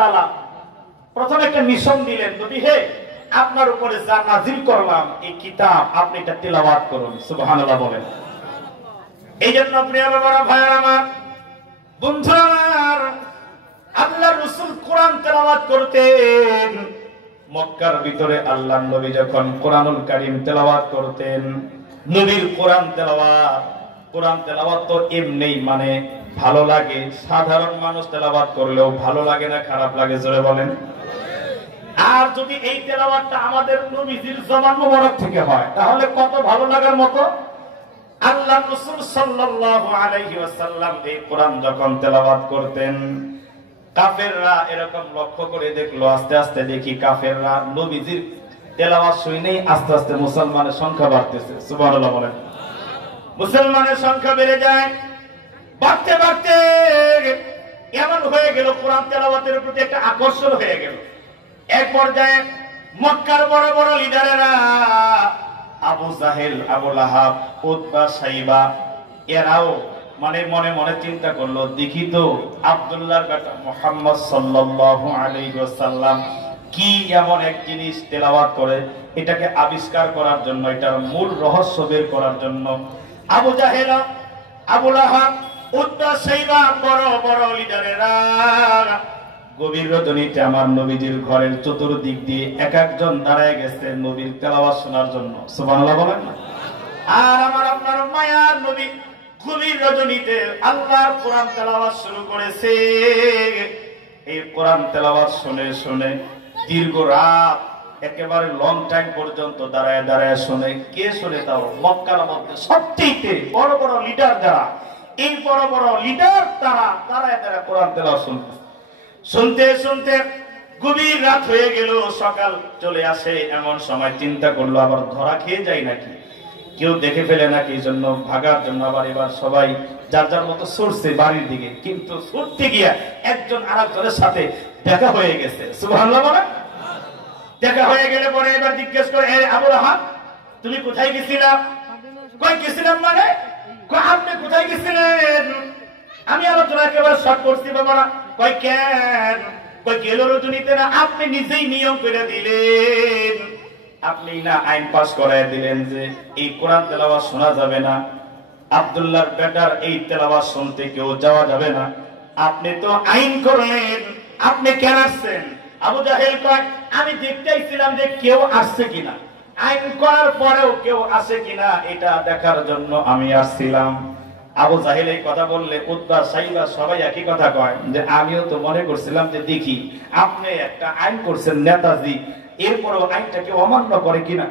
তাআলা প্রথমে একটা মিশন দিলেন, নবী হে, আপনার উপরে যা নাজিল করলাম এই কিতাব আপনি এটা তেলাওয়াত করুন। সুবহানাল্লাহ বলেন। এই জন্য প্রিয় বাবারা, ভাইয়ার আমার, বন্ধু আমার, আল্লাহর রাসূল কোরআন তেলাওয়াত করতেন। মক্কার ভিতরে আল্লাহর নবী যখন কোরআনুল কারীম তেলাওয়াত করতেন, নবীর কোরআন তেলাওয়াত তো এমনি মানে ভালো লাগে, সাধারণ মানুষ তেলাওয়াত করলেও ভালো লাগে না খারাপ লাগে? জোরে বলেন। আর যদি এই তেলাওয়াতটা আমাদের নবীজির জবান মোবারক থেকে হয় তাহলে কত ভালো লাগার মতো। আল্লাহর রাসূল সাল্লাল্লাহু আলাইহি ওয়াসাল্লাম এই কোরআন যখন তেলাওয়াত করতেন, কাফেররা এরকম লক্ষ্য করে দেখলো, আস্তে আস্তে দেখি কাফেররা নবীজির তেলাওয়াত শুনেই আস্তে আস্তে মুসলমানের সংখ্যা বাড়তেছে। সুবহানাল্লাহ বলেন। মুসলমানের সংখ্যা বেড়ে যায়, বাড়তে বাড়তে এমন হয়ে গেল কোরআন তেলাওয়াতের প্রতি একটা আকর্ষণ হয়ে গেল। এক পর্যায়ে মক্কার বড় বড় লিডারেরা, আবু জাহেল, আবু লাহাব, উতবা, সাইবা, এরাও মানে মনে মনে চিন্তা করলো, দেখি তো আব্দুল্লাহর বেটা মুহাম্মদ সাল্লাল্লাহু আলাইহি ওয়াসাল্লাম কি এমন এক জিনিস তেলাওয়াত করে, এটাকে আবিষ্কার করার জন্য, এটার মূল রহস্য বের করার জন্য আবু জাহেল, আবু লাহাব, উতবা, সাইবা বড় বড় লিডারেরা গভীর রজনীতে আমার নবীজির ঘরের চতুর্দিক দিয়ে এক একজন দাঁড়ায় গেছে নবীর তেলাওয়াত শোনার জন্য। সুবহানাল্লাহ বলেন। আর আমার আপনার মায়ার নবী গভীর রজনীতে আল্লাহর কোরআন তেলাওয়াত শুরু করেছে। এই কোরআন তেলাওয়াত শুনে শুনে দীর্ঘ রাত, একেবারে লং টাইম পর্যন্ত দাঁড়ায় দাঁড়ায় শুনে। কে শুনে? তাও মক্কার মধ্যে সবচেয়ে বড় বড় লিডার যারা, এই বড় বড় লিডার তারা দাঁড়ায় দাঁড়ায় কোরআন তেলাওয়াত শুনতে শুনতে শুনতে গভীর রাত হয়ে গেল, সকাল চলে আসে। এমন সময় চিন্তা করলো আবার ধরা খেয়ে যায় নাকি, কেউ দেখে ফেলে নাকি, এই জন্য ভাগার জন্য আবার এবার সবাই যার যার মতো ছুটছে বাড়ির দিকে। কিন্তু ছুটতে গিয়া একজন আরেকজনের সাথে দেখা হয়ে গেছে। সুবহানাল্লাহ বলেন। দেখা হয়ে গেলে পরে এবার জিজ্ঞেস করে, আবু লাহাব তুমি কোথায় গেছিলা? কই গেছিলাম মানে? কই আপনি কোথায় গেছিলেন? আমি আলোচনা একেবারে শর্ট করছি বাবারা। কই কেন? কই গেল রজনীতে না, আপনি নিজেই নিয়ম করে দিলেন, আপনি না আইন পাস করায় দিলেন যে এই কোরআন তেলাওয়াত শোনা যাবে না, আব্দুল্লাহর বেটার এই তেলাওয়াত শুনতে কেউ যাওয়া যাবে না। আপনি তো আইন করলেন, আপনি কেন আসছেন? আবু জাহেল কয়, আমি দেখতেইছিলাম যে কেউ আসছে কিনা, আইন করার পরেও কেউ আসে কিনা এটা দেখার জন্য আমি আসছিলাম। আবু জাহেল এই কথা বললে উতবা, সাইবা সবাই একই কথা কয় যে আমিও তো মনে করছিলাম যে দেখি আপনি একটা আইন করছেন নেতাজি, এরপরও আইনটাকে অমান্য করে কিনা।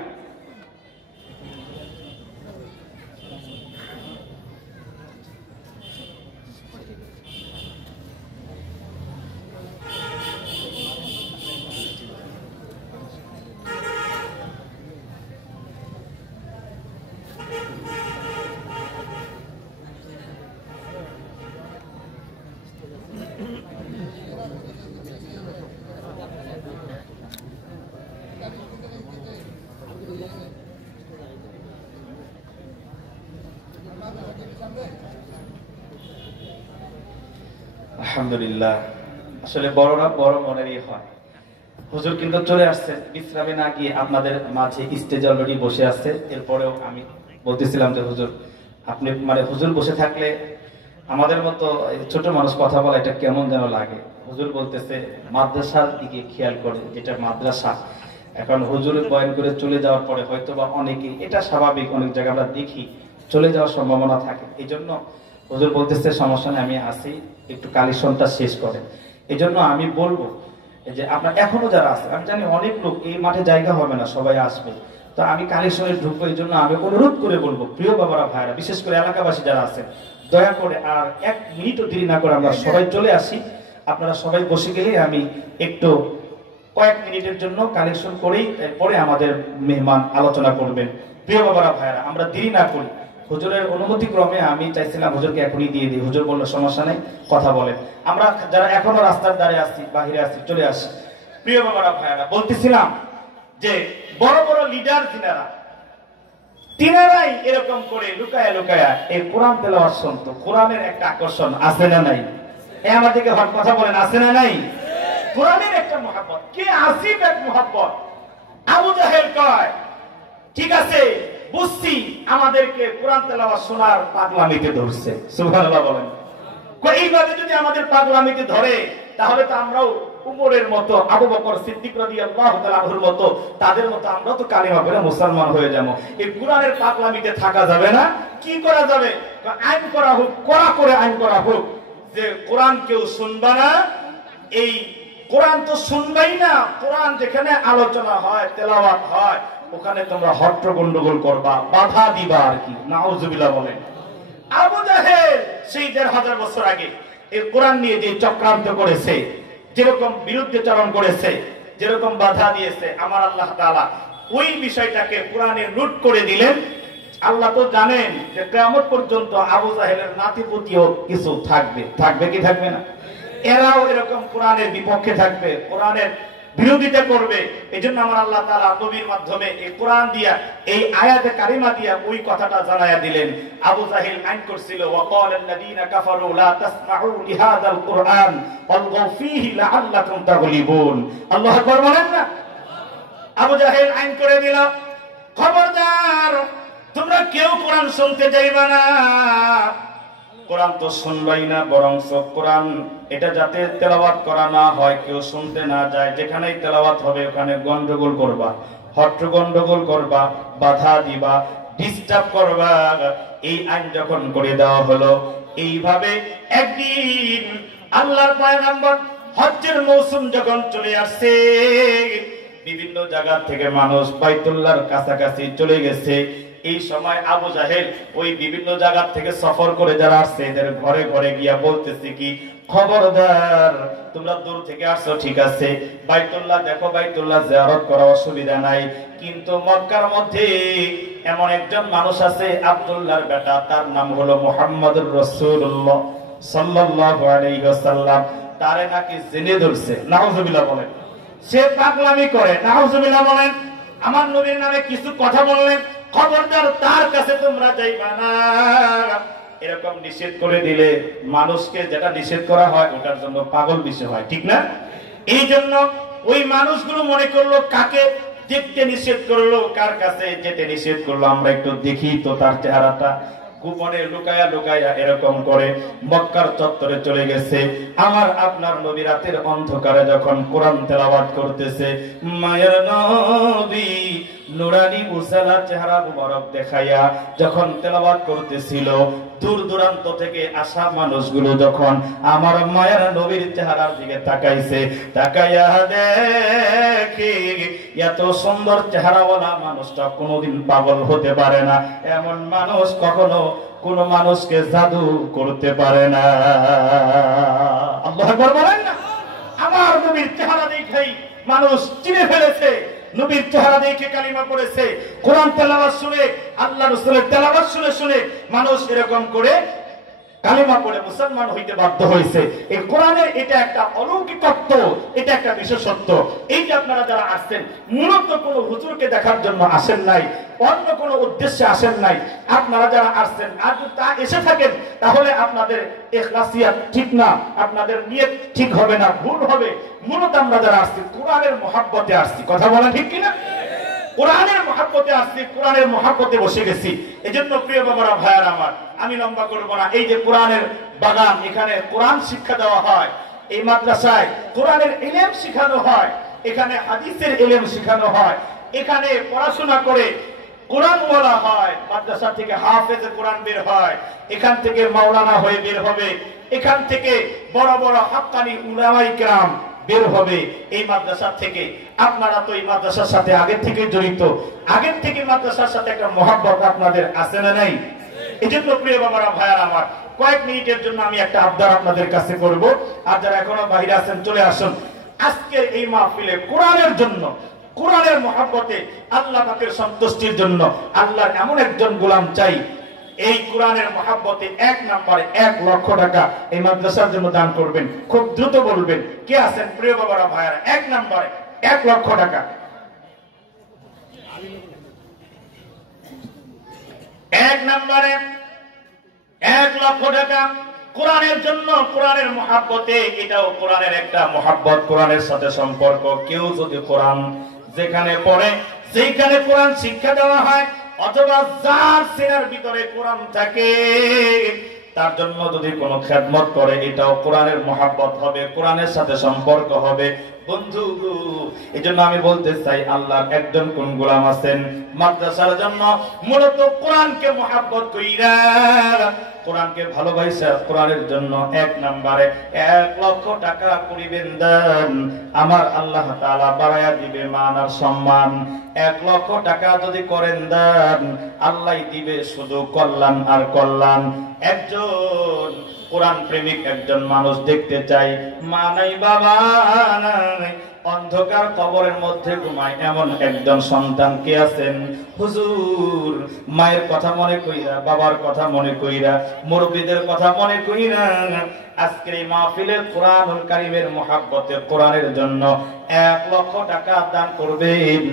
আলহামদুলিল্লাহ, আসলে বড়রা বড় মনেরই হয়। হুজুর কিন্তু চলে আসছে, বিশ্রামে না গিয়ে আপনাদের মাঝে স্টেজে অলরেডি বসে আছে। এরপরেও আমি বলতেছিলাম যে হুজুর আপনি মানে হুজুর বসে থাকলে আমাদের মতো ছোট মানুষ কথা বলা এটা কেমন যেন লাগে। হুজুর বলতেছে মাদ্রাসার দিকে খেয়াল করে, যেটা মাদ্রাসা এখন হুজুরের বয়ান করে চলে যাওয়ার পরে হয়তো বা অনেকেই, এটা স্বাভাবিক, অনেক জায়গায় আমরা দেখি চলে যাওয়ার সম্ভাবনা থাকে। এই জন্য হুজুর বলতেছে সমস্যা নেই, আমি আসি, একটু কালেকশনটা শেষ করেন। এই জন্য আমি বলবো যে আপনার এখনো যারা আছে, আমি জানি অনেক লোক এই মাঠে জায়গা হবে না, সবাই আসবে, তো আমি কালেকশনে ঢুকবো। এই জন্য আমি অনুরোধ করে বলবো প্রিয় বাবারা, ভাইরা, বিশেষ করে এলাকাবাসী যারা আছেন, দয়া করে আর এক মিনিটও দেরি না করে আমরা সবাই চলে আসি। আপনারা সবাই বসে গেলে আমি একটু কয়েক মিনিটের জন্য কালেকশন করেই এরপরে আমাদের মেহমান আলোচনা করবেন। প্রিয় বাবারা, ভাইরা, আমরা দেরি না করি। হুজুরের অনুমতি ক্রমে আমি চাইছিলাম হুজুরকে এখনই দিয়ে দিই। হুজুর বললো সমস্যা নেই, কথা বলেন। আমরা যারা এখনো রাস্তার ধারে আসছি, বাহিরে আসছি, চলে আসি। প্রিয় বাবারা, ভাইরা, বলতেছিলাম যে বড় বড় লিডার তিনারাই এরকম করে লুকায়া লুকায়া এই কোরআন তেলাওয়াত শুনতো। কোরআনের একটা আকর্ষণ আছে না নাই? এই আমার দিকে কথা বলেন, আছে না নাই? কোরআনের একটা মহব্বত, কি আসিফ এক মহব্বত। আবু জাহেল কয় ঠিক আছে বুঝছি, আমাদেরকে কোরআন তেলাওয়াত শোনার পাগলামিতে ধরছে। সুবহানাল্লাহ বলেন। এইভাবে যদি আমাদের পাগলামিতে ধরে তাহলে তো আমরাও উমরের মতো, আবু বকর সিদ্দিক রাদিয়াল্লাহু তাআলা আনহুর মতো, তাদের মতো আমরা তো কালিমা পড়ে মুসলমান হয়ে যাব। এই কোরআনের পাগলামিতে থাকা যাবে না। কি করা যাবে? আইন করা হোক, কড়া করে আইন করা হোক যে কোরআন কেউ শুনবে না। এই কোরআন তো শুনবেই না, কোরআন যেখানে আলোচনা হয়, তেলাওয়াত হয়, ওখানে তোমরা হট্ট গন্ডগোল করবা, বাধা দিবা আর কি। নাউজুবিল্লাহ বলেন। আবু জাহেল সেই ১৫০০ বছর আগে এই কোরআন নিয়ে যে চক্রান্ত করেছে, যেরকম বিরুদ্ধাচরণ করেছে, যেরকম বাধা দিয়েছে, আমার আল্লাহ তাআলা ওই বিষয়টাকে কোরআনে নোট করে দিলেন। আল্লাহ তো জানেন যে কিয়ামত পর্যন্ত আবু জাহেলের নাতিপুতিও কিছু থাকবে, থাকবে কি থাকবে না? এরাও এরকম কোরআনের বিপক্ষে থাকবে, কোরআনের বিরোধিতা করবে। এজন্য আমার আল্লাহ তাআলা নবীর মাধ্যমে এই কোরআন দিয়া, এই আয়াতে কারিমা দিয়া ওই কথাটা জানায়া দিলেন। আবু জাহেল আইন করছিল ওয়াকালাল্লাযীনা কাফারু লা তাসমাউ লিহাযাল কুরআন ওয়ালগাউ ফীহি লাআল্লাকুম তাগলিবুন। আল্লাহু আকবার বলেন না। আবু জাহেল আইন করে দিল, খবরদার তোমরা কেউ কোরআন শুনতে যাইবা না। কোরআন তো শুনবাই না, বরং কোরআন এটা যাতে তেলাওয়াত করা না হয়, কেউ শুনতে না যায়, যেখানেই তেলাওয়াত হবে ওখানে গন্ডগোল করবা, হট্ট গন্ডগোল করবা, বাধা দিবা, ডিস্টার্ব করবা। এই আইন যখন করে দেওয়া হলো, এইভাবে একদিন আল্লাহর পয়গম্বর হজ্জের মৌসুম যখন চলে আসছে, বিভিন্ন জায়গা থেকে মানুষ বাইতুল্লাহর কাছাকাছি চলে গেছে। এই সময় আবু জাহেল ওই বিভিন্ন জায়গা থেকে সফর করে যারা আসছে এদের ঘরে ঘরে গিয়া বলতেছে কি, খবরদার তোমরা দূর থেকে আসছো ঠিক আছে, বাইতুল্লাহ দেখো, বাইতুল্লাহ জিয়ারত করা অসুবিধা নাই, কিন্তু মক্কার মধ্যে এমন একজন মানুষ আছে আব্দুল্লাহর বেটা, তার নাম হলো মুহাম্মদুর রাসূলুল্লাহ সাল্লাল্লাহু আলাইহি ওয়াসাল্লাম, তারে নাকি জিনে ধরছে। নাউজুবিল্লাহ বলেন। সে পাগলামি করে। নাউজুবিল্লাহ বলেন। আমার নবীর নামে কিছু কথা বললেন, খবরদার তার কাছে তোমরা যাইবা না। এরকম নিষেধ করে দিলে মানুষকে যেটা নিষেধ করা হয় ওটার জন্য পাগল বিষয় হয়, ঠিক না? এই জন্য ওই মানুষগুলো মনে করলো কাকে দেখতে নিষেধ করলো, কার কাছে যেতে নিষেধ করলো, আমরা একটু দেখি তো তার চেহারাটা। গোপনে লুকায়া লুকায়া এরকম করে মক্কার চত্বরে চলে গেছে। আমার আপনার নবী রাতের অন্ধকারে যখন কোরআন তেলাওয়াত করতেছে, মায়ের নবী নুরানি উসালা চেহারা মুবারক দেখাইয়া যখন তেলাওয়াত করতেছিল, দূর দূরান্ত থেকে আসা মানুষগুলো যখন আমার মায়ের নবীর চেহারার দিকে তাকাইছে, তাকাইয়া দেখি এত সুন্দর চেহারাওয়ালা মানুষটা কোনোদিন পাগল হতে পারে না, এমন মানুষ কখনো কোন মানুষকে জাদু করতে পারে না। আল্লাহু আকবার বলেন না। আমার নবীর চেহারা দেখেই মানুষ চিনে ফেলেছে, নবীর চেহারা দেখে কালিমা পড়েছে, কোরআন তেলাওয়াত শুনে, আল্লাহ রাসূলের তেলাওয়াত শুনে শুনে মানুষ এরকম করে কালিমা পড়ে মুসলমান হইতে বাধ্য হয়েছে। এই কোরআনের এটা একটা অলৌকিকত্ব, এটা একটা বিশেষত্ব। এই যে আপনারা যারা আসছেন, মূলত কোনো হুজুরকে দেখার জন্য আসেন নাই, অন্য কোনো উদ্দেশ্যে আসেন নাই। আপনারা যারা আসছেন আর যদি তা এসে থাকেন তাহলে আপনাদের ইখলাসিয়াত ঠিক না, আপনাদের নিয়ত ঠিক হবে না, ভুল হবে। মূলত আমরা যারা আসছি কোরআনের মহব্বতে আসছি। কথা বলা ঠিক কিনা? কোরআনের মহব্বতে আসছি, কোরআনের মহব্বতে বসে গেছি। এজন্য প্রিয় বাবারা, ভাইয়ার আমার, আমি লম্বা করব না। এই যে কোরআনের বাগান, এখানে কোরআন শিক্ষা দেওয়া হয়, এই মাদ্রাসায় কোরআনের ইলম শেখানো হয়, এখানে হাদিসের ইলম শেখানো হয়, এখানে পড়াশোনা করে কোরআন বলা হয়, মাদ্রাসা থেকে হাফেজে কোরআন বের হয়, এখান থেকে মাওলানা হয়ে বের হবে, এখান থেকে বড় বড় হাক্কানি উলামায়ে কেরাম বের হবে এই মাদ্রাসা থেকে। আপনারা তো এই মাদ্রাসার সাথে আগের থেকে জড়িত, আগের থেকে মাদ্রাসার সাথে একটা মহব্বত আপনাদের আছে না নাই? এজন্য প্রিয় বাবারা, ভাইয়ার আমার, কয়েক মিনিটের জন্য আমি একটা আবদার আপনাদের কাছে করব। আর যারা এখনো বাইরে আছেন চলে আসুন আজকের এই মাহফিলে কোরআনের জন্য, কোরআনের মহব্বতে, আল্লাহ পাকের সন্তুষ্টির জন্য আল্লাহর এমন একজন গোলাম চাই। এই কোরআনের মহব্বতে 1 নম্বরে 1 লক্ষ টাকা এই মাদ্রাসার জন্য দান করবেন। খুব দ্রুত বলবেন কে আছেন প্রিয় বাবারা, ভাইয়ারা। 1 নম্বরে 1 লক্ষ টাকা, 1 নম্বরে 1 লক্ষ টাকা। কোরআনের জন্য, কোরআনের মহব্বতে, এটাও কোরআনের একটা মহব্বত, কোরআনের সাথে সম্পর্ক। কেউ যদি কোরআন যেখানে পড়ে, সেইখানে কোরআন শিক্ষা দেওয়া হয়, অথবা যার সিনার ভিতরে কোরআন থাকে তার জন্য যদি কোনো খেদমত করে, এটাও কোরআনের মহব্বত হবে, কোরআনের সাথে সম্পর্ক হবে। বন্ধু, এজন্য আমি বলতে চাই, আল্লাহর একজন কোন গোলাম আছেন মাদ্রাসার জন্য মূলত কোরআনকে মহব্বত কইরা, কোরআনকে ভালোবাসা, কোরআনের জন্য 1 নম্বরে 1 লক্ষ টাকা করিবেন দান, আমার আল্লাহ তাআলা বাড়ায়া দিবে মান আর সম্মান। 1 লক্ষ টাকা যদি করেন দান, আল্লাহ দিবে শুধু কল্যাণ আর কল্যাণ। একজন কোরআন প্রেমিক একজন মানুষ দেখতে চাই, মা নাই বাবা নাই, অন্ধকার কবরের মধ্যে ঘুমায় এমন একজন সন্তান কে আছেন? হুজুর, মায়ের কথা মনে কইরা, বাবার কথা মনে কইরা, মুরব্বিদের কথা মনে কইরা আজকের এই মাহফিলে কোরআনুল কারীমের মহব্বতে, কোরআনের জন্য 1 লক্ষ টাকা দান করবেন।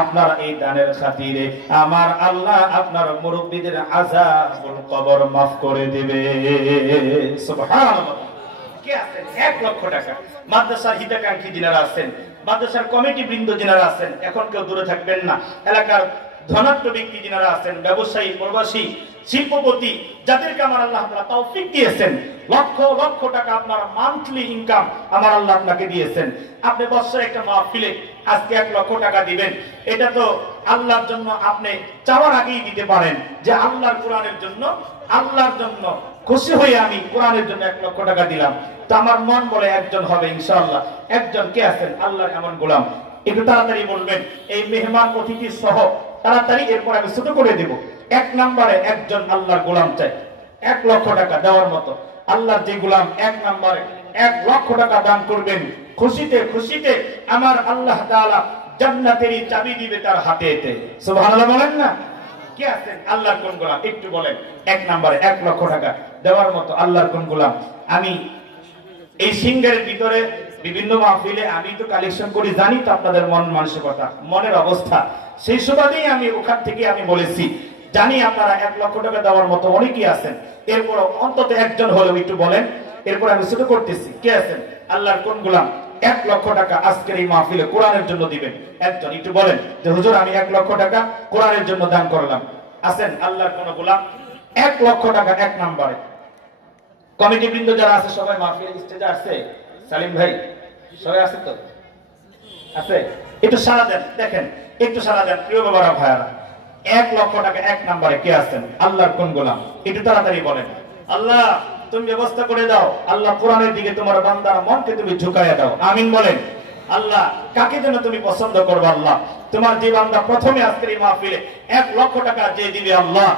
আপনার এই দানের খাতিরে আমার আল্লাহ আপনার মুরব্বিদের আযাবুল কবর মাফ করে দিবে। সুবহানাল্লাহ। কে আছেন 1 লক্ষ টাকা? মাদ্রাসার হিতাকাঙ্ক্ষী যিনারা আছেন, মাদ্রাসার কমিটি বৃন্দ যিনারা আছেন, এখন কেউ দূরে থাকবেন না, এলাকার ধনাঢ্য ব্যক্তি যিনারা আছেন, ব্যবসায়ী, প্রবাসী, শিল্পপতি, যাদেরকে আমার আল্লাহ তাআলা তৌফিক দিয়েছেন, লক্ষ লক্ষ টাকা আপনার মান্থলি ইনকাম আমার আল্লাহ আপনাকে দিয়েছেন, আপনি বছরে একটা মাহফিলে আজকে 1 লক্ষ টাকা দিবেন, এটা তো আল্লাহর জন্য আপনি চাওয়ার আগেই দিতে পারেন যে আল্লাহর কোরআনের জন্য, আল্লাহর জন্য খুশি হয়ে আমি কোরআনের জন্য 1 লক্ষ টাকা দিলাম। তো আমার মন বলে একজন হবে ইনশাআল্লাহ। একজন কে আছেন আল্লাহর এমন গোলাম? একটু তাড়াতাড়ি বলবেন, এই মেহমান অতিথি সহ তাড়াতাড়ি, এরপর আমি ছোট করে দেব। 1 নম্বরে একজন আল্লাহর গোলাম চাই 1 লক্ষ টাকা দেওয়ার মতো। আল্লাহর যে গোলাম 1 নম্বরে 1 লক্ষ টাকা দান করবেন, খুশিতে খুশিতে আমার আল্লাহ তাআলা জান্নাতেরই চাবি দিবে তার হাতেতে। সুবহানাল্লাহ বলেন না? কে আছেন আল্লাহর কোন গোলাম? একটু বলেন। 1 নম্বরে 1 লক্ষ টাকা দেওয়ার মতো আল্লাহর কোন গোলাম? আমি এই সিঙ্গারের ভিতরে বিভিন্ন মাহফিলে আমি তো কালেকশন করি, জানি তো আপনাদের মন মানসিকতা, মনের অবস্থা, সেই সুবাদেই আমি ওখান থেকে আমি বলেছি, জানি আপনারা 1 লক্ষ টাকা দেওয়ার মতো অনেকেই আছেন, এরপর অন্তত একজন হলেও একটু বলেন, এরপর আমি শুরু করতেছি। কে আছেন আল্লাহর কোন গোলাম 1 লক্ষ টাকা আজকের এই মাহফিলে কোরআনের জন্য দিবেন? একজন একটু বলেন যে হুজুর আমি 1 লক্ষ টাকা কোরআনের জন্য দান করলাম। আছেন আল্লাহর কোন গোলাম? 1 লক্ষ টাকা 1 নম্বরে। কমিটি বৃন্দ যারা আছে সবাই মাহফিল স্টেজে আছে? সালিম ভাই সবাই আছে তো? আছে? একটু সাড়া দেন, দেখেন একটু সাড়া দেন প্রিয় বাবারা ভাইয়ারা। 1 লক্ষ টাকা 1 নম্বরে কে আছেন আল্লাহর কোন গোলাম? একটু তাড়াতাড়ি বলেন। আল্লাহ তুমি ব্যবস্থা করে দাও, আল্লাহ কোরআনের দিকে তোমার বান্দার মনকে তুমি ঝুঁকাইয়া দাও, আমিন বলেন। আল্লাহ কাকে যেন তুমি পছন্দ করবে, আল্লাহ তোমার যে বান্দা প্রথমে আজকের এই মাহফিলে 1 লক্ষ টাকা যে দিবে, আল্লাহ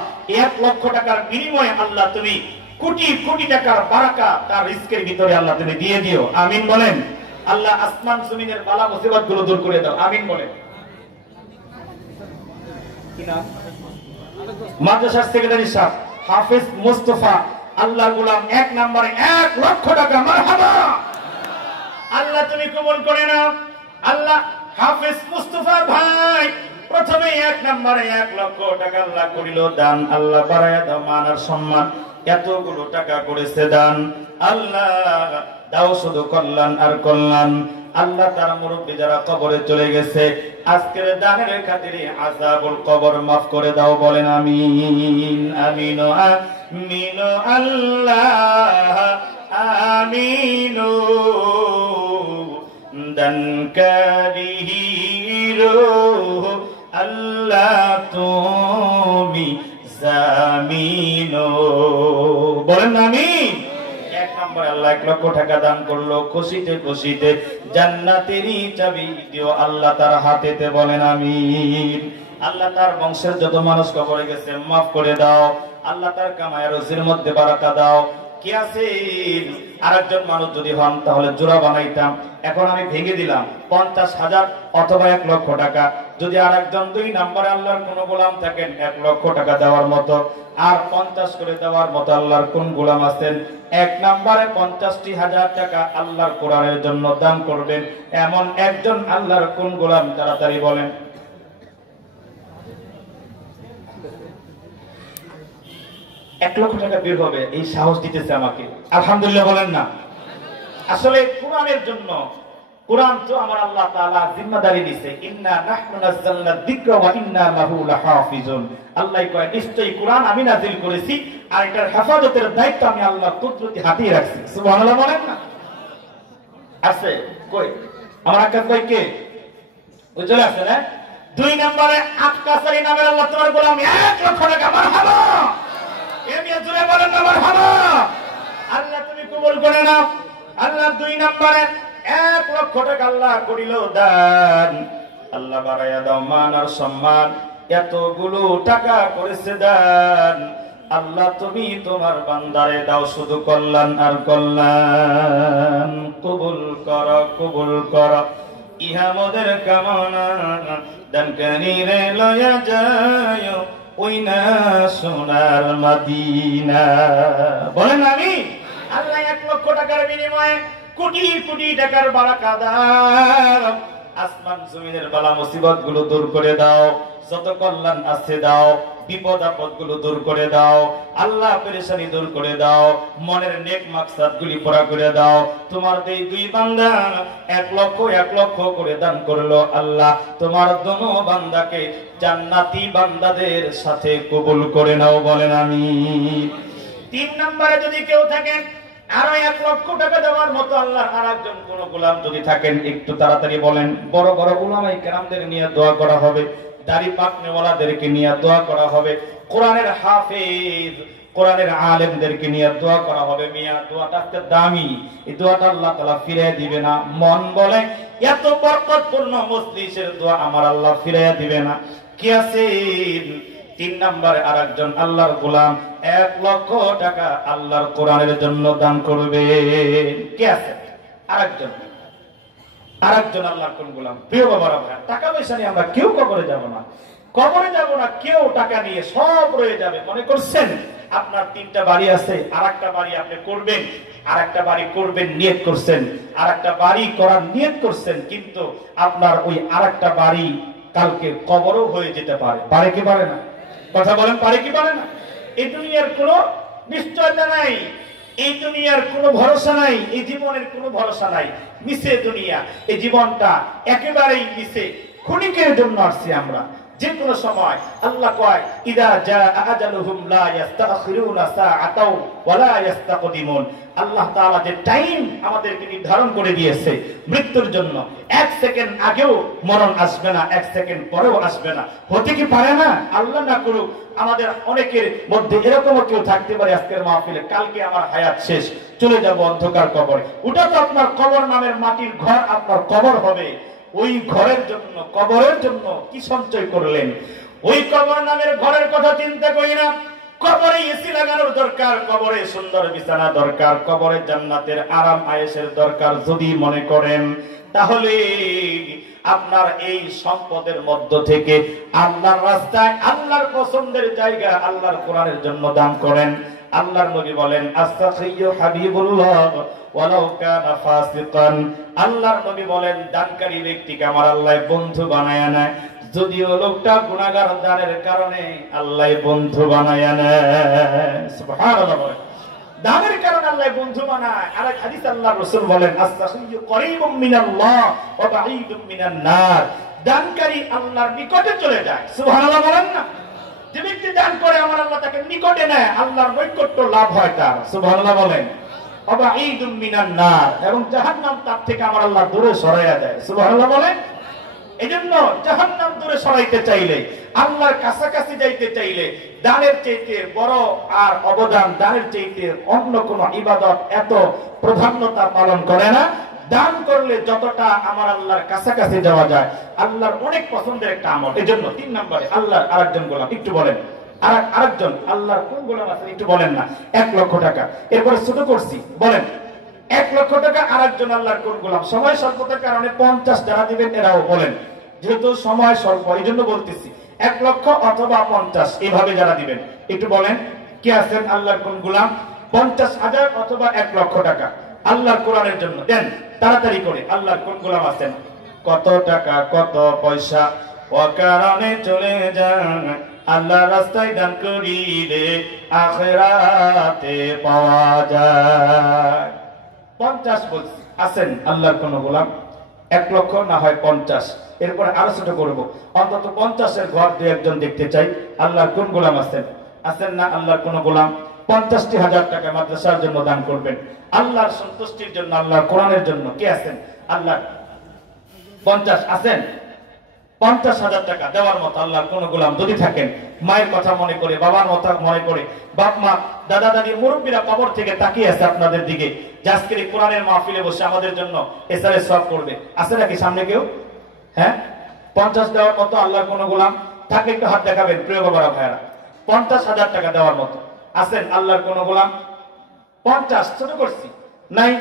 1 লক্ষ টাকার বিনিময়ে আল্লাহ তুমি কোটি কোটি টাকার বারাকা তার রিজকের ভিতরে আল্লাহ তুমি দিয়ে দিও, আমিন বলেন। আল্লাহ আসমান জমিনের বালা মুসিবত গুলো দূর করে দাও, আমিন বলেন। মাদ্রাসার সেক্রেটারি সাহেব হাফেজ মুস্তাফা আল্লাহর গোলাম 1 নম্বরে 1 লক্ষ টাকা, মারহাবা। আল্লাহ তুমি কবুল করে নাও। আল্লাহ হাফেজ মুস্তাফা ভাই প্রথমে 1 নম্বরে 1 লক্ষ টাকা আল্লাহ করিল দান, আল্লাহ বাড়ায়া দাও মান আর সম্মান, এতগুলো টাকা করেছে দান, আল্লাহ দাও শুধু কল্যাণ আর কল্যাণ। আল্লাহ তার মুরব্বি যারা কবরে চলে গেছে আজকের দানের খাতিরে আযাবুল কবর মাফ করে দাও, বলেন আমিন। আমিন আমিন আল্লাহ আমিন। দান কারিরো আল্লাহ তুমি জামিনো, বলেন আমিন। 1 নম্বরে আল্লাহ 1 লক্ষ টাকা দান করলো, খুশিতে খুশিতে জান্নাতেরই চাবি দিও আল্লাহ তার হাতেতে, বলেন আমিন। আল্লাহ তার বংশের যত মানুষ কবরে গেছে মাফ করে দাও, আল্লাহ তার কামায় রুজির মধ্যে বারাকা দাও। কি আছে আরেকজন মানুষ যদি হন তাহলে জোড়া বানাইতাম, এখন আমি ভেঙে দিলাম 50,000 অথবা 1 লক্ষ টাকা। যদি আরেকজন 2 নম্বরে আল্লাহর কোন গোলাম থাকেন 1 লক্ষ টাকা দেওয়ার মতো আর 50 করে দেওয়ার মতো আল্লাহর কোন গোলাম আছেন 1 নম্বরে 50,000 টাকা আল্লাহর কোরআনের জন্য দান করবেন, এমন একজন আল্লাহর কোন গোলাম? তাড়াতাড়ি বলেন। 1 লক্ষ টাকা বের হবে, এই সাহস দিতেছে আমাকে। আলহামদুলিল্লাহ বলেন না? আসলে কোরআনের জন্য, কোরআন তো আমার আল্লাহ তাআলা জিম্মাদারি দিয়েছে, ইন্না নাহনু নাযালনা যিকরা ওয়া ইন্না লাহু লাহাফিজুন। আল্লাহ কয় নিশ্চয়ই কোরআন আমি নাযিল করেছি, আর এটার হেফাজতের দায়িত্ব আমি আল্লাহ কুদরতি হাতিয়ে রাখছি। সুবহানাল্লাহ বলেন না? আছে কই আমার আকাশ ভাই কে? ওই চলে আসছে না? 2 নম্বরে আকাশারি নামের আল্লাহ তোমার গোলাম 1 লক্ষ টাকা। মারহাবা, এমনি জোরে বলেন না মারহাবা। আল্লাহ তুমি কবুল করে নাও। আল্লাহ 2 নম্বরে 1 লক্ষ টাকা আল্লাহ করিল দান। আল্লাহ বাড়াইয়া দাও মান আর সম্মান, এতগুলো টাকা করেছে দান। আল্লাহ তুমি তোমার বান্দারে দাও শুধু কল্যাণ আর কল্যাণ। কবুল কর, কবুল কর, ইহা মোদের কামনা। দানকারী রে লয়া যায় ওই না সোনার মদিনা। বলেন আমি আল্লাহ 1 লক্ষ টাকার বিনিময়ে কোটি কোটি টাকার বারাকা দাও। আসমান জমিনের বালা মুসিবত গুলো দূর করে দাও, যত কল্যাণ আছে দাও, বিপদ আপদ গুলো দূর করে দাও। আল্লাহ পেরেশানি দূর করে দাও, মনের নেক মাকসাদ গুলি পুরা করে দাও। তোমার এই 2 বান্দা 1 লক্ষ 1 লক্ষ করে দান করলো। আল্লাহ তোমার দোনো বান্দাকে জান্নাতি বান্দাদের সাথে কবুল করে নাও। বলেন আমিন। 3 নম্বরে যদি কেউ থাকেন আরো 1 লক্ষ টাকা দেওয়ার মতো আল্লাহর আরেকজন কোন গোলাম যদি থাকেন, একটু তাড়াতাড়ি বলেন। বড় বড় উলামায়ে কেরামদের নিয়ে দোয়া করা হবে, দাড়ি পাকনেওয়ালাদেরকে নিয়ে দোয়া করা হবে, কোরআনের হাফেজ কোরআনের আলেমদেরকে নিয়ে দোয়া করা হবে। মিয়া দোয়াটা একটা দামি, এই দোয়াটা আল্লাহ তাআলা ফিরিয়ে দিবে না। মন বলে এত বরকতপূর্ণ মজলিসের দোয়া আমার আল্লাহ ফিরিয়ে দিবে না। কি আছে? 3 নম্বরে আরেকজন আল্লাহর গোলাম 1 লক্ষ টাকা আল্লাহর কোরআনের জন্য দান করবে। কে আছে? আরেকজন আল্লাহর কোন গোলাম? প্রিয় বাবারা, টাকা পয়সা নিয়ে আমরা কেউ কবরে যাব না, কবরে যাব না কেউ টাকা নিয়ে, সব রয়ে যাবে। মনে করছেন আপনার 3টা বাড়ি আছে, আরেকটা বাড়ি আপনি করবেন, আরেকটা বাড়ি করবেন নিয়ত করছেন, আরেকটা বাড়ি করার নিয়ত করছেন, কিন্তু আপনার ওই আরেকটা বাড়ি কালকে কবরও হয়ে যেতে পারে। পারে কি পারে না? কথা বলেন, পারে কি পারে না? এই দুনিয়ার কোনো নিশ্চয়তা নাই, এই দুনিয়ার কোনো ভরসা নাই, এই জীবনের কোনো ভরসা নাই। মিছে দুনিয়া, এই জীবনটা একেবারেই মিছে। ক্ষণিকের জন্য আসছি আমরা, যে কোনো সময়। আল্লাহ কয় ইদা জাআ আজালুহুম লা ইস্তাখিরুনা সাআতাও ওয়া লা ইস্তাকদিমুন। আল্লাহ তাআলা যে টাইম আমাদেরকে নির্ধারণ করে দিয়েছে মৃত্যুর জন্য, 1 সেকেন্ড আগেও মরণ আসবে না, 1 সেকেন্ড পরেও আসবে না। হতে কি পারে না? আল্লাহ না করুক, আমাদের অনেকের মধ্যে এরকমও কেউ থাকতে পারে আজকের মাহফিলে কালকে আমার হায়াত শেষ, চলে যাব অন্ধকার কবরে। ওটা তো আপনার কবর নামের মাটির ঘর আপনার কবর হবে। ওই ঘরের জন্য, কবরের জন্য কি সঞ্চয় করলেন? ওই কবর নামের ঘরের কথা চিন্তা করি না। কবরে এসি লাগানোর দরকার, কবরে সুন্দর বিছানা দরকার, কবরে জান্নাতের আরাম আয়েশের দরকার যদি মনে করেন, তাহলে আপনার এই সম্পদের মধ্য থেকে আল্লাহর রাস্তায়, আল্লাহর পছন্দের জায়গা, আল্লাহর কোরআনের জন্য দান করেন। আল্লাহর নবী বলেন আস্তাখিয়ু হাবিবুল্লাহ ওয়ালাউ কানা ফাসিকান। আল্লাহর নবী বলেন দানকারী ব্যক্তিকে আমার আল্লাহ বন্ধু বানায়া নেয়, যদিও লোকটা গুনাহগার, দানের কারণে আল্লাহ বন্ধু বানায়া নেয়। সুবহানাল্লাহ বলেন, দানের কারণে আল্লাহ বন্ধু বানায়। আর এক হাদিস আল্লাহর রাসূল বলেন আস্তাখিয়ু করিবুম মিনাল্লাহ ওয়া বাঈদুম মিনান নার। দানকারী আল্লাহর নিকটে চলে যায়। সুবহানাল্লাহ বলেন না? যে ব্যক্তি দান করে আমার আল্লাহ তাকে নিকটে নেয়, আল্লাহর নৈকট্য লাভ হয় তার। সুবহানাল্লাহ বলেন। ওয়াবাঈদুম মিনান নার, এবং জাহান্নাম তার থেকে আমার আল্লাহ দূরে সরাইয়া দেয়। সুবহানাল্লাহ বলেন। এজন্য জাহান্নাম দূরে সরাইতে চাইলে, আল্লাহর কাছাকাছি যাইতে চাইলে, দানের চাইতে বড় আর অবদান, দানের চাইতে অন্য কোন ইবাদত এত প্রাধান্যতা পালন করে না। দান করলে যতটা আমার আল্লাহর কাছাকাছি যাওয়া যায়, আল্লাহর অনেক পছন্দের একটা আমল। এজন্য 3 নম্বরে আল্লাহর আরেকজন গোলাম, একটু বলেন আরেকজন আল্লাহর কোন গোলাম আছে একটু বলেন না? 1 লক্ষ টাকা। এরপরে ছোট করছি, বলেন 1 লক্ষ টাকা আরেকজন আল্লাহর কোন গোলাম? সময় স্বল্পতার কারণে 50 যারা দিবেন এরাও বলেন, যেহেতু সময় স্বল্প এই জন্য বলতেছি 1 লক্ষ অথবা 50, এভাবে যারা দিবেন একটু বলেন কি আছেন আল্লাহর কোন গোলাম? 50,000 অথবা 1 লক্ষ টাকা আল্লাহর কোরআনের জন্য দেন তাড়াতাড়ি করে। আল্লাহর কোন গোলাম আছেন? কত টাকা, কত পয়সা অকারণে চলে যায়, আল্লাহ রাস্তায় দান করিলে আখিরাতে পাওয়া যায়। 50 বলছি, আছেন আল্লাহর কোন গোলাম? 1 লক্ষ না হয় 50, এরপরে আরো ছোট করবো, অন্তত 50-এর ঘর দু একজন দেখতে চাই। আল্লাহর কোন গোলাম আছেন? আছেন না আল্লাহর কোন গোলাম? 50,000 টাকা মাদ্রাসার জন্য দান করবেন, আল্লাহর সন্তুষ্টির জন্য, আল্লাহর কোরআনের জন্য। কে আছেন? আল্লাহ 50 আছেন? 50,000 টাকা দেওয়ার মতো আল্লাহর কোন গোলাম যদি থাকেন, মায়ের কথা মনে করে, বাবার কথা মনে করে, বাপ মা দাদা দাদি মুরব্বীরা কবর থেকে তাকিয়ে আছে আপনাদের দিকে, যে আজকের এই কোরআনের মাহফিলে বসে আমাদের জন্য এসআরএস সব করবে। আছে নাকি সামনে কেউ? হ্যাঁ, 50 দেওয়ার মতো আল্লাহর কোন গোলাম থাকে? একটু হাত দেখাবেন প্রিয় বাবারা ভাইরা। 50,000 টাকা দেওয়ার মতো আছেন আল্লাহর কোন গোলাম? 50 ছোট করছি নাই।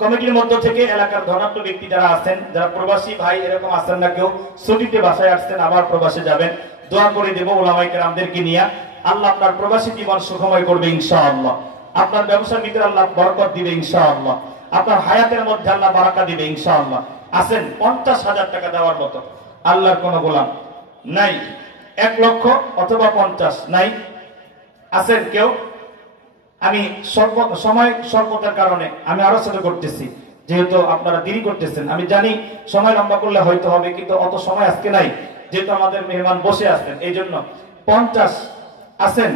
কমিটির মধ্য থেকে এলাকার ধনাঢ্য ব্যক্তি যারা আছেন, যারা প্রবাসী ভাই এরকম আছেন না কেউ, ছুটিতে বাসায় আসছেন, আবার প্রবাসে যাবেন, দোয়া করে দেব ওলামায়ে কেরামদেরকে নিয়ে। আল্লাহ আপনার প্রবাসী জীবন সুখময় করবে ইনশাআল্লাহ। আপনার ব্যবসার ভিতরে আল্লাহ বরকত দিবে ইনশাআল্লাহ। আপনার হায়াতের মধ্যে আল্লাহ বারাকা দিবে ইনশাআল্লাহ। আছেন 50,000 টাকা দেওয়ার মতো আল্লাহর কোন গোলাম? নাই। 1 লক্ষ অথবা 50 নাই? আছেন কেউ? আমি সময় স্বল্পতার কারণে আমি আরো ছোট করতেছি, যেহেতু আপনারা দেরি করতেছেন। আমি জানি সময় লম্বা করলে হয়তো হবে, কিন্তু অত সময় আজকে নাই, যেহেতু আমাদের মেহমান বসে আছেন, এই জন্য 50 আছেন?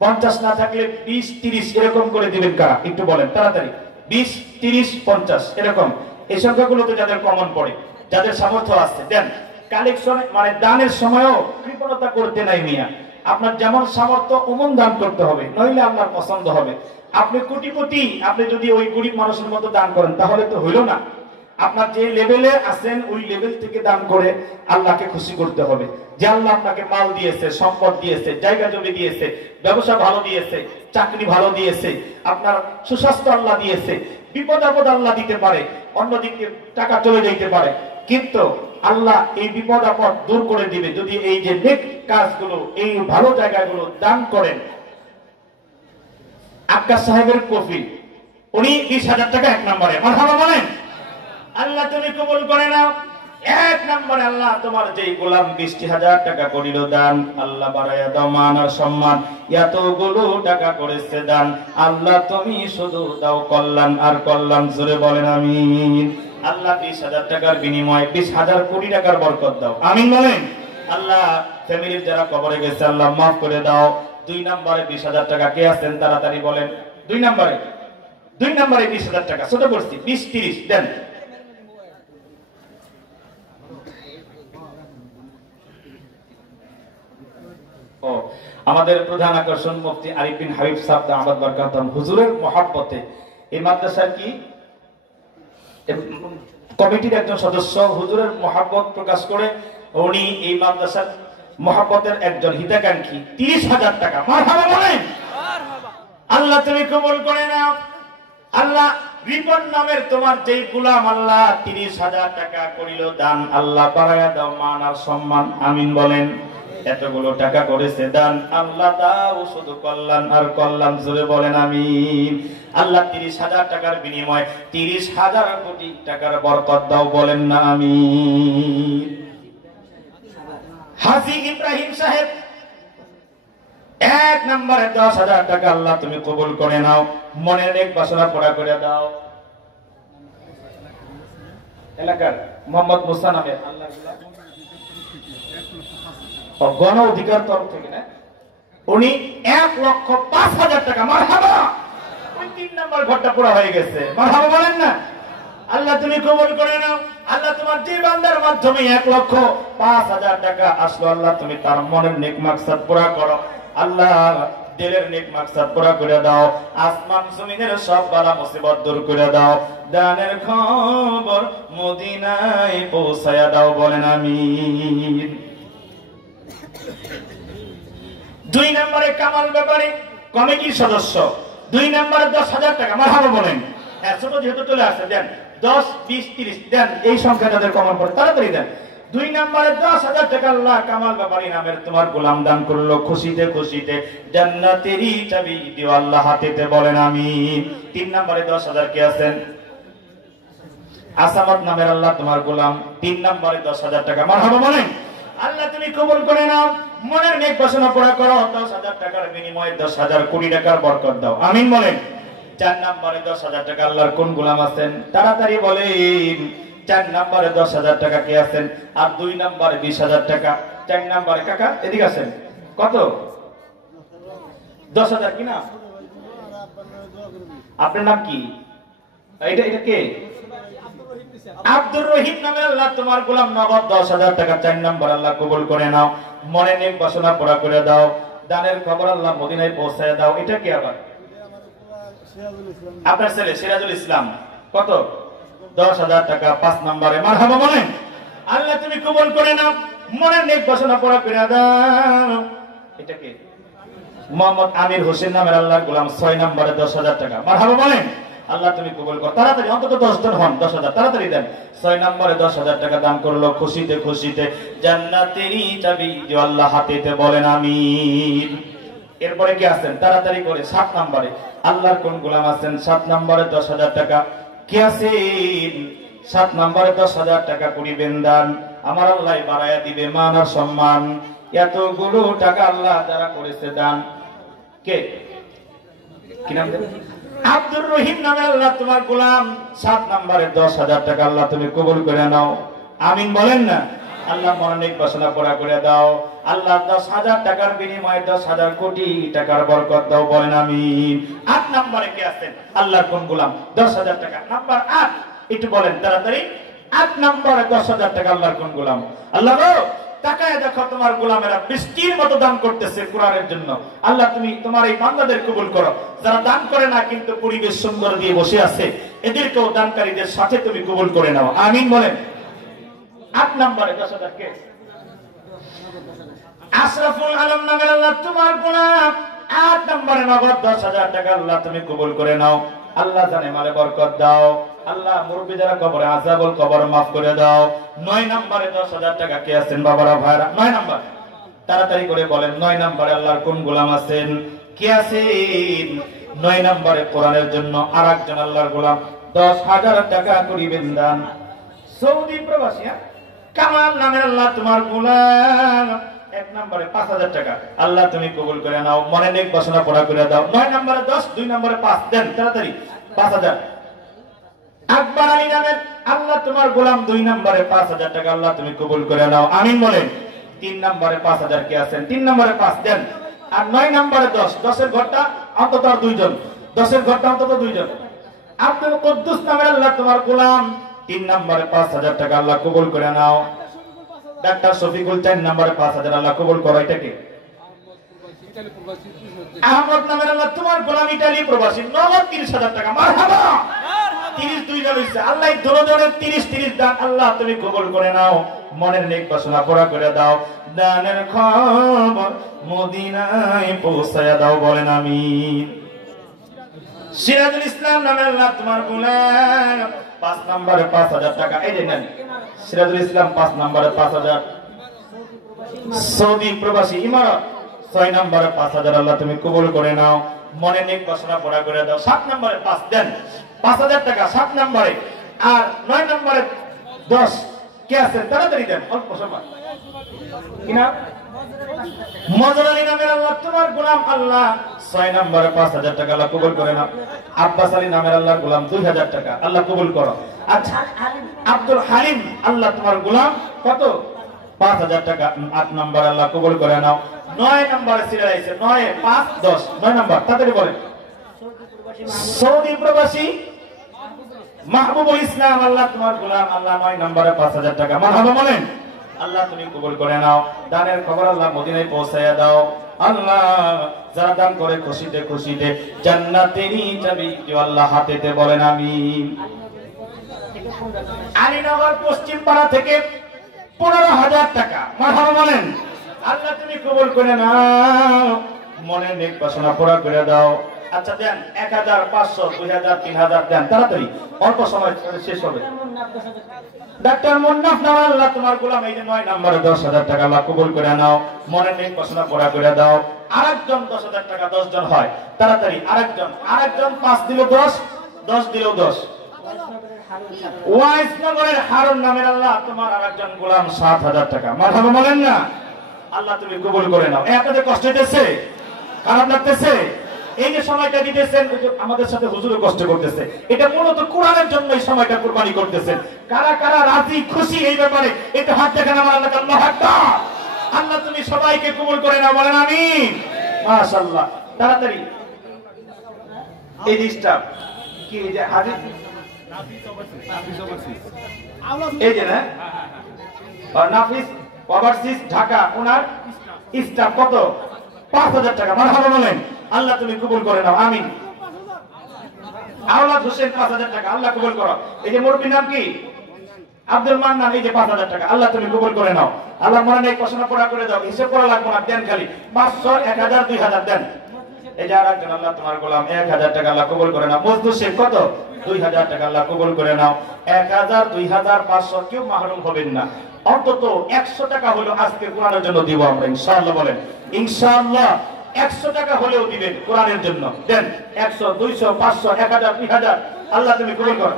50 না থাকলে 20, 30 এরকম করে দিবেন। কারা একটু বলেন তাড়াতাড়ি? 20, 30, 50 এরকম, এই সংখ্যাগুলোতে যাদের কমন পড়ে, যাদের সামর্থ্য আছে দেন। কালেকশন মানে দানের সময়ও কৃপণতা করতে নাই মিয়া। আপনার যেমন সামর্থ্য অমন দান করতে হবে, নইলে আপনার পছন্দ হবে। আপনি কোটিপতি, আপনি যদি ওই গরিব মানুষের মতো দান করেন তাহলে তো হইল না। আপনার যে লেভেলে আছেন ওই লেভেল থেকে দান করে আল্লাহকে খুশি করতে হবে। যে আল্লাহ আপনাকে মাল দিয়েছে, সম্পদ দিয়েছে, জায়গা জমি দিয়েছে, ব্যবসা ভালো দিয়েছে, চাকরি ভালো দিয়েছে, আপনার সুস্বাস্থ্য আল্লাহ দিয়েছে, বিপদ আপদ আল্লাহ দিতে পারে, অন্যদিকে টাকা চলে যেতে পারে, কিন্তু আল্লাহ এই বিপদ আপদ দূর করে দিবে যদি এই যে নেক কাজগুলো, এই ভালো জায়গাগুলো দান করেন। আক্কাস সাহেবের কফিল, উনি 20,000 টাকা 1 নম্বরে। মারহাবা বলেন। আল্লাহ তুমি কবুল করে নাও। 1 নম্বরে আল্লাহ তোমার যেই গোলাম 20,000 টাকা করিল দান, আল্লাহ বাড়াইয়া দাও মান আর সম্মান। এতগুলো টাকা করেছে দান, আল্লাহ তুমি শুধু দাও কল্যাণ আর কল্যাণ। জোরে বলেন আমিন। আল্লাহ 20,000 টাকার বিনিময়ে 20,000 কোটি টাকার বরকত দাও, আমিন বলেন। আল্লাহ ফ্যামিলির যারা কবরে গেছে আল্লাহ মাফ করে দাও। 2 নম্বরে 20,000 টাকা কে আছেন তাড়াতাড়ি বলেন? 2 নম্বরে 20,000 টাকা ছোট করছি, 20, 30 দেন। ও আমাদের প্রধান আকর্ষণ মুফতি আরিফ বিন হাবিব সাহেব দামাত বরকাতুহু হুজুরের মহব্বতে এই মাদ্রাসার কি কমিটির একজন সদস্য হুজুরের মহব্বত প্রকাশ করে উনি এই মাদ্রাসার মহব্বতের একজন হিতাকাঙ্ক্ষী 30,000 টাকা। মারহাবা বলেন। আল্লাহ তুমি কবুল করে নাও। আল্লাহ রিপন নামের তোমার যেই গোলাম আল্লাহ 30,000 টাকা করিল দান, আল্লাহ বাড়াইয়া দাও মান আর সম্মান, আমিন বলেন। এতগুলো টাকা করেছে দান, আল্লাহ দাও শুধু কল্যাণ আর কল্যাণ। জোরে বলেন আমিন। আল্লাহ 30,000 টাকার বিনিময়ে 30,000 কোটি টাকার বরকত দাও, বলেন না আমিন। হাজী ইব্রাহিম সাহেব 1 নম্বরে 10,000 টাকা আল্লাহ তুমি কবুল করে নাও, মনের এক বাসনা পুরা করে দাও। এলাকার মোহাম্মদ মুসা নামে আল্লাহ গণ অধিকার তরফ থেকে না, উনি 1,05,000 টাকা। মারহাবা। ওই 3 নম্বর ঘরটা পুরো হয়ে গেছে। মারহাবা বলেন না। আল্লাহ তুমি কবুল করে নাও। আল্লাহ তোমার যে বান্দার মাধ্যমে 1,05,000 টাকা আসলো, আল্লাহ তুমি তার মনের নেক মাকসাদ পুরা করো। আল্লাহ দিলের নেক মাকসাদ পুরা করে দাও, আসমান জমিনের সব বালা মুসিবত দূর করে দাও, দানের খবর মদিনায় পৌঁছায়া দাও, বলেন আমিন। 2 নম্বরে কামাল ব্যাপারী কমিটির সদস্য 2 নম্বরে 10,000 টাকা। মারহাবা বলেন। হ্যাঁ ছোট যেহেতু চলে আসছে দেন 10, 20, 30 দেন, এই সংখ্যা তাদের কমন পড়ে তাড়াতাড়ি দেন। 2 নম্বরে 10,000 টাকা আল্লাহ কামাল ব্যাপারী নামের তোমার গোলাম দান করলো, খুশিতে খুশিতে জান্নাতেরই চাবি দিও আল্লাহ হাতেতে, বলেন আমিন। 3 নম্বরে 10,000 কে আছেন? আসামত নামের আল্লাহ তোমার গোলাম 3 নম্বরে 10,000 টাকা। মারহাবা বলেন। আল্লাহ তুমি কবুল করে নাও। মনের নেক বাসনা পুরা করো। 10,000 টাকার বিনিময়ে 10,000 কোটি টাকার বরকত দাও, আমিন বলেন। 4 নম্বরে 10,000 টাকা আল্লাহর কোন গোলাম আছেন তাড়াতাড়ি বলেন। 4 নম্বরে 10,000 টাকা কে আছেন? আর 2 নম্বরে 20,000 টাকা। 4 নম্বরে কাকা এদিকে আছেন কত? 10,000 কি না? আপনার নাম কি? এটা কে? আব্দুর রহিম নামে আল্লাহ তোমার গোলাম নগদ 10,000 টাকা 4 নম্বর আল্লাহ কবুল করে নাও। মনে নেক বাসনা পুরা করে দাও। দানের খবর আল্লাহ মদিনায় পৌঁছায় দাও। এটা কি আবার? আপনার ছেলে সিরাজুল ইসলাম। কত? 10,000 টাকা 5 নম্বরে। মারহাবা বলেন। আল্লাহ তুমি কবুল করে নাও। মনে নেক বাসনা পুরা করে দাও। এটা কি? মোহাম্মদ আমির হোসেন নামের আল্লাহর গোলাম 6 নম্বরে 10,000 টাকা। মারহাবা বলেন। আল্লাহ তুমি কবুল করো। তাড়াতাড়ি অন্তত 10 জন হন, 10,000 তাড়াতাড়ি দেন। 6 নম্বরে 10,000 টাকা দান করলো খুশিতে খুশিতে। জান্নাতেরই চাবি যে আল্লাহ হাতেতে বলেন আমিন। এরপরে কি আছেন? তাড়াতাড়ি করে 7 নম্বরে আল্লাহর কোন গোলাম আছেন? 7 নম্বরে 10,000 টাকা কি আছেন? 7 নম্বরে 10,000 টাকা করিবেন দান। আমার আল্লাহ বাড়ায়া দিবে মান আর সম্মান। এতগুলো টাকা আল্লাহ যারা করেছে দান, কে কি নাম? আব্দুর রহিম নামে আল্লাহ তোমার গোলাম 7 নম্বরে 10,000 টাকা আল্লাহ তুমি কবুল করে নাও, আমিন বলেন না। আল্লাহ মনের বাসনা পুরা করে দাও। আল্লাহ 10,000 টাকার বিনিময়ে 10,000 কোটি টাকার বরকত দাও, বলেন আমিন। 8 নম্বরে কে আছেন? আল্লাহর কোন গোলাম 10,000 টাকা। নাম্বার 8 একটু বলেন তাড়াতাড়ি। 8 নম্বরে 10,000 টাকা আল্লাহর কোন গোলাম? আল্লাহ গো তাকায় দেখো তোমার গোলামেরা বৃষ্টির মতো দান করতেছে কোরআনের জন্য। আল্লাহ তুমি তোমার এই বান্দাদের কবুল করো। যারা দান করে না কিন্তু পরিবেশ সুন্দর দিয়ে বসে আছে, এদেরকেও দানকারীদের সাথে তুমি কবুল করে নাও, আমিন বলেন। 8 নম্বরে 10,000 কে? আশরাফুল আলম নামের আল্লাহ তোমার গোলাম 8 নম্বরে নগদ 10,000 টাকা আল্লাহ তুমি কবুল করে নাও। আল্লাহ জানে মালে বরকত দাও। আল্লাহ মুরব্বি যারা কবরে আযাবুল কবর মাফ করে দাও। 9 নম্বরে 10,000 টাকা কে আছেন বাবারা ভাইরা? 9 নম্বর তাড়াতাড়ি করে বলেন। 9 নম্বরে আল্লাহর কোন গোলাম আছেন? কে আছেন? 9 নম্বরে কোরআনের জন্য আরেকজন আল্লাহর গোলাম 10,000 টাকা করিবেন দান। সৌদি প্রবাসী কামাল নামের আল্লাহ তোমার গোলাম 1 নম্বরে 5,000 টাকা আল্লাহ তুমি কবুল করে নাও। মনে নেক বাসনা পুরা করে দাও। 9 নম্বরে 10, 2 নম্বরে 5 দেন তাড়াতাড়ি 5,000। আকবর আলী নামের আল্লাহ তোমার গোলাম 2 নম্বরে 5,000 টাকা আল্লাহ তুমি কবুল করে নাও, আমিন বলেন। 3 নম্বরে 5,000 কে আছেন? 3 নম্বরে 5 দেন। আর 9 নম্বরে 10, 10 এর ঘরটা অন্তত আর 2 জন, 10 এর ঘরটা অন্তত 2 জন। আব্দুল কুদ্দুস নামের আল্লাহ তোমার গোলাম 3 নম্বরে 5,000 টাকা আল্লাহ কবুল করে নাও। ডাক্তার শফিকুল 4 নম্বরে 5,000 আল্লাহ কবুল করো। এটাকে আহমদ নামের আল্লাহ তোমার গোলাম ইতালি প্রবাসী নগদ 30,000 টাকা। মারহাবা। 30 2 জন হইছে। আল্লাহ ধরে ধরে 30 দান আল্লাহ তুমি কবুল করে নাও। মনের নেক বাসনা পুরা করে দাও। দানের খবর মদিনায় পৌঁছায়া দাও, বলেন আমিন। সিরাজুল ইসলাম নামের আল্লাহ তোমার গোলাম 5 নম্বরে 5,000 টাকা। এই যে নেন সিরাজুল ইসলাম 5 নম্বরে 5,000। সৌদি প্রবাসী ইমারত 6 নম্বরে 5,000 আল্লাহ তুমি কবুল করে নাও। মনে নেক বাসনা পুরা করে দাও। 7 নম্বরে 5 দেন 5,000 টাকা 7 নম্বরে। আর 9 নম্বরে 10 কে আছেন? তাড়াতাড়ি দেন, অল্প সময়। কি নাম? মজর আলী নামের আল্লাহ তোমার গোলাম আল্লাহ 6 নম্বরে 5,000 টাকা আল্লাহ কবুল করে নাও। আব্বাস আলী নামের আল্লাহর গোলাম 2,000 টাকা আল্লাহ কবুল করো। আচ্ছা আব্দুল হালিম আল্লাহ তোমার গোলাম কত? 5,000 টাকা 8 নম্বর আল্লাহ কবুল করে নাও। 9 নম্বরে সিরিয়াল আছে 9 5 10 9 নম্বর তাড়াতাড়ি বলেন। সৌদি প্রবাসী মাহবুবুল ইসলাম আল্লাহ তোমার গোলাম আল্লাহ 9 নম্বরে 5,000 টাকা। মারহাবা বলেন। আল্লাহ তুমি কবুল করে নাও। দানের খবর আল্লাহ মদিনায় পৌঁছায়া দাও। আল্লাহ যারা দান করে খুশিতে খুশিতে জান্নাতেরই চাবি কেউ আল্লাহ হাতেতে, বলেন আমিন। আলীনগর পশ্চিম পাড়া থেকে 15,000 টাকা। মারহাবা বলেন। আল্লাহ তুমি কবুল করে নাও। মনের নেক বাসনা পুরা করে দাও। আচ্ছা দেন 1,000 500 2,000 3,000 দেন তাড়াতাড়ি, অল্প সময় শেষ হবে। ডাক্তার মুন্নাফ নামে আল্লাহ তোমার গোলাম এই যে 9 নম্বরে 10,000 টাকা আল্লাহ কবুল করে নাও। মনের নেক বাসনা পুরা করে দাও। আরেকজন 10,000 টাকা 10 জন হয় তাড়াতাড়ি। আরেকজন 5 দিল 10, 10 দিল 10। ওয়াইস নগরের হারুন নামের আল্লাহ তোমার আরেকজন গোলাম 7,000 টাকা। মারহাবা বলেন না। আল্লাহ তুমি কবুল করে নাও। আপনাদের কষ্ট হইতেছে, খারাপ লাগতেছে? এই যে সময়টা দিতেছেন, আমাদের সাথে হুজুরও কষ্ট করতেছে। এটা মূলত কোরআনের জন্য এই সময়টা কুরবানি করতেছেন। কারা কারা রাজি খুশি এই ব্যাপারে এটা হাত দেখেন আমার আল্লাহ। আল্লাহু আকবার। আল্লাহ তুমি সবাইকে কবুল করে নাও, বলেন আমিন। মাশাআল্লাহ। তাড়াতাড়ি এই ডিস্টার্ব কি যে হাদিস এই যে না নাফিস ওভারসিজ ঢাকা, ওনার স্টাফ কত? 5000 টাকা। মারহাবা বলেন। আল্লাহ তুমি কবুল করে নাও, আমিন। আওলাদ হোসেন 5000 টাকা, আল্লাহ কবুল করো। এই যে মুরব্বির নাম কি? আব্দুল মান্নান, এই যে 5000 টাকা, আল্লাহ তুমি কবুল করে নাও। আল্লাহ মনে নেই প্রশ্ন পড়া করে দাও, হিসাব করা লাগবে না, দেন খালি 500 1000 2000 দেন। এই যে আরেকজন আল্লাহ তোমার গোলাম 1000 টাকা, আল্লাহ কবুল করে নাও। মজদুর শেখ কত? 2000 টাকা, আল্লাহ কবুল করে নাও। 1000 2000 500 কেউ মাহরুম হবেন না। অন্তত 100 টাকা হলো আজকে কোরআনের জন্য দিব আমরা ইনশাআল্লাহ, বলেন ইনশাআল্লাহ। 100 টাকা হলেও দিবেন কোরআনের জন্য, দেন 100 200 500 1000 2000, আল্লাহ তুমি কবুল করো।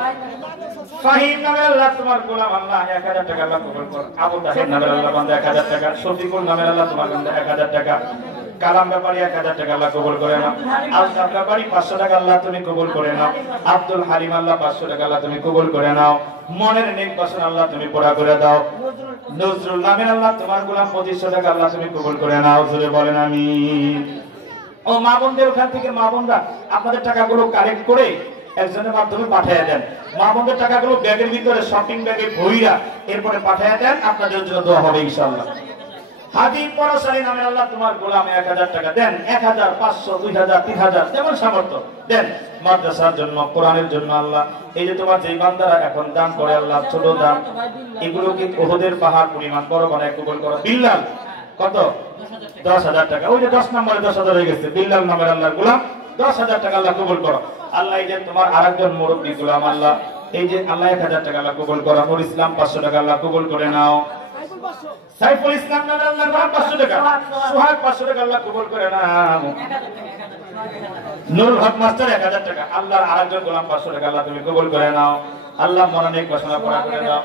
ফাহিম নামের আল্লাহ তোমার গোলাম, আল্লাহ 1000 টাকা, আল্লাহ কবুল করো। আবু তাহের নামের আল্লাহ বান্দা 1000 টাকা। শফিকুল নামের আল্লাহ তোমার বান্দা 1000 টাকা। কালাম ব্যাপারী 1000 টাকা, আল্লাহ কবুল করে নাও। আলতাফ ব্যাপারী 500 টাকা, আল্লাহ তুমি কবুল করে নাও। আব্দুল হালিম আল্লাহ 500 টাকা, আল্লাহ তুমি কবুল করে নাও। মনের নেক বাসনা আল্লাহ তুমি পুরা করে দাও। নজরুল নামের আল্লাহ তোমার গোলাম 2500 টাকা, আল্লাহ তুমি কবুল করে নাও। জোরে বলেন আমিন। ও মা বোনদের ওখান থেকে মা বোনরা আপনাদের টাকাগুলো কালেক্ট করে একজনের মাধ্যমে পাঠিয়ে দেন। মা বোনদের টাকাগুলো ব্যাগের ভিতরে শপিং ব্যাগে ভইরা এরপরে পাঠিয়ে দেন, আপনাদের জন্য দোয়া হবে ইনশাআল্লাহ। হাদি পরাশালী নামে আল্লাহ তোমার গোলাম 1000 টাকা, দেন 1000 500 2000 3000 যেমন সামর্থ্য দেন। মাদ্রাসার জন্য, কোরআনের জন্য আল্লাহ, এই যে তোমার যেই বান্দারা এখন দান করে আল্লাহ, ছোট দান, এগুলোকে ওহদের পাহাড় পরিমাণ বড় বানায় কবুল করো। বিল্লাল কত? 10000 টাকা। ওই যে 10 নম্বরে 10000 হয়ে গেছে। বিল্লাল নামের আল্লাহর গোলাম 10000 টাকা, আল্লাহ কবুল করো। আল্লাহ এই যে তোমার আরেকজন মুরব্বি গোলাম আল্লাহ, এই যে আল্লাহ 1000 টাকা, আল্লাহ কবুল করো। নুর ইসলাম 500 টাকা, আল্লাহ কবুল করে নাও। সাইফুল ইসলাম নামের আল্লাহর গোলাম 500 টাকা। সুহাগ 500 টাকা, আল্লাহ কবুল করে নাও। নুরুল হক মাস্টার 1000 টাকা, আল্লাহর আরেকজন গোলাম 500 টাকা, আল্লাহ তুমি কবুল করে নাও। আল্লাহ মনোনীত ঘোষণা করা করে দাও।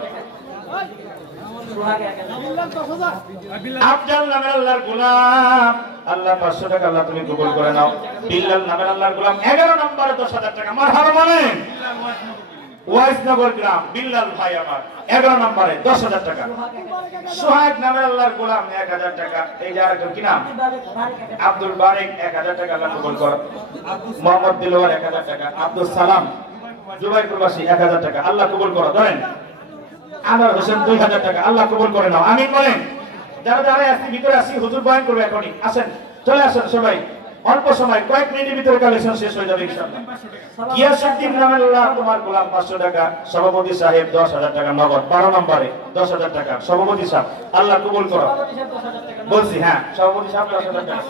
আফজাল নামের আল্লাহর গোলাম আল্লাহ 500 টাকা, আল্লাহ তুমি কবুল করে নাও। বিল্লাল নামের আল্লাহর গোলাম 11 নম্বরে 10000 টাকা। মারহাবা বলেন। ওয়াইসনগর গ্রাম বিল্লাল ভাই আমার 11 নম্বরে 10000 টাকা। সোহাগ নামের আল্লাহর গোলাম 1000 টাকা। এই যে আরেকজন কি নাম? আব্দুল বারেক 1000 টাকা, আল্লাহ কবুল করো। মোহাম্মদ দিলওয়ার 1000 টাকা। আব্দুল সালাম জুবাই প্রবাসী 1000 টাকা, আল্লাহ কবুল করো। ধরেন আনোয়ার হোসেন 2000 টাকা, আল্লাহ কবুল করে নাও, আমিন বলেন। যারা যারা আসি ভিতরে আসি, হুজুর বয়ান করবে এখনই, আসেন চলে আসেন সবাই। অল্প সময় কয়েক মিনিটের ভিতরে কালেকশন শেষ হয়ে যাবে ইনশাআল্লাহ। গিয়াসউদ্দিন নামের আল্লাহ তোমার গোলাম 500 টাকা। সভাপতি সাহেব 10000 টাকা নগদ। 12 নম্বরে 10000 টাকা। সভাপতি সাহেব আল্লাহ কবুল করো। বলছি হ্যাঁ, সভাপতি সাহেব 10000 টাকা।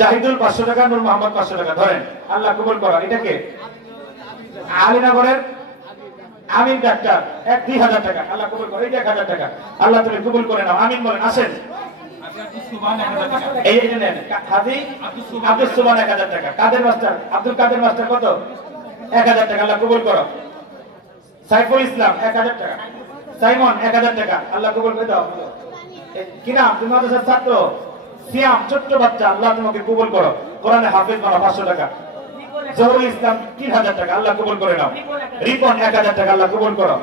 জাহিদুল 500 টাকা, নূর মোহাম্মদ 500 টাকা। ধরেন আল্লাহ কবুল করো। এটাকে আলীনগরের আমিন ডাক্তার 2000 টাকা, আল্লাহ কবুল করো। এই যে 1000 টাকা, আল্লাহ তুমি কবুল করে নাও, আমিন বলেন। আসেন এই যে নেন হাজি আব্দুল সুবহান 1000 টাকা। কাদের মাস্টার আব্দুল কাদের মাস্টার কত? 1000 টাকা, আল্লাহ কবুল করো। সাইফুল ইসলাম 1000 টাকা। সাইমন 1000 টাকা, আল্লাহ কবুল করে দাও। কি নাম? তুমি মাদ্রাসার ছাত্র সিয়াম, ছোট্ট বাচ্চা, আল্লাহ তোমাকে কবুল করো। কোরআনে হাফেজ বানাও 500 টাকা। জহুরুল ইসলাম 3000 টাকা, আল্লাহ কবুল করে নাও। রিপন 1000 টাকা, আল্লাহ কবুল করো।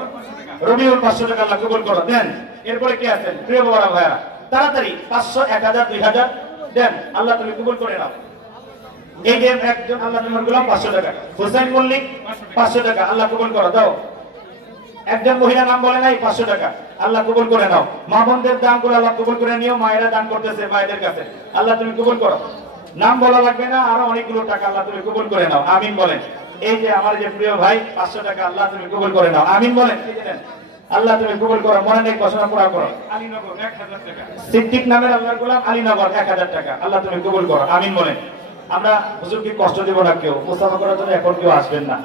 রবিউল 500 টাকা, আল্লাহ কবুল করো। দেন এরপরে কি আছেন প্রিয় বাবা ভাইরা? তাড়াতাড়ি 500 1000 2000 দেন, আল্লাহ তুমি কবুল করে নাও। এই যে একজন আল্লাহ তোমার গোলাম 500 টাকা। হোসেন মল্লিক 500 টাকা, আল্লাহ কবুল করো। দাও একজন মহিলা নাম বলে নাই 500 টাকা, আল্লাহ কবুল করে নাও। মা বোনদের দান করে আল্লাহ কবুল করে নিও। মায়েরা দান করতেছে মায়েদের কাছে, আল্লাহ তুমি কবুল করো। নাম বলা লাগবে না, আরো অনেকগুলো টাকা, আল্লাহ তুমি কবুল করে নাও, আমিন বলেন। এই যে আমার যে প্রিয় ভাই 500 টাকা, আল্লাহ তুমি কবুল করে নাও, আমিন বলেন। এই যে আল্লাহ তুমি কবুল করো। মনে নেই ঘোষণা পুরা করো। আলীনগর 1000 টাকা। সিদ্দিক নামের আল্লাহর গোলাম আলীনগর 1000 টাকা, আল্লাহ তুমি কবুল করো, আমিন বলেন। আমরা হুজুরকে কষ্ট দেব না, কেউ মুস্তাফা করার জন্য এখন কেউ আসবেন না।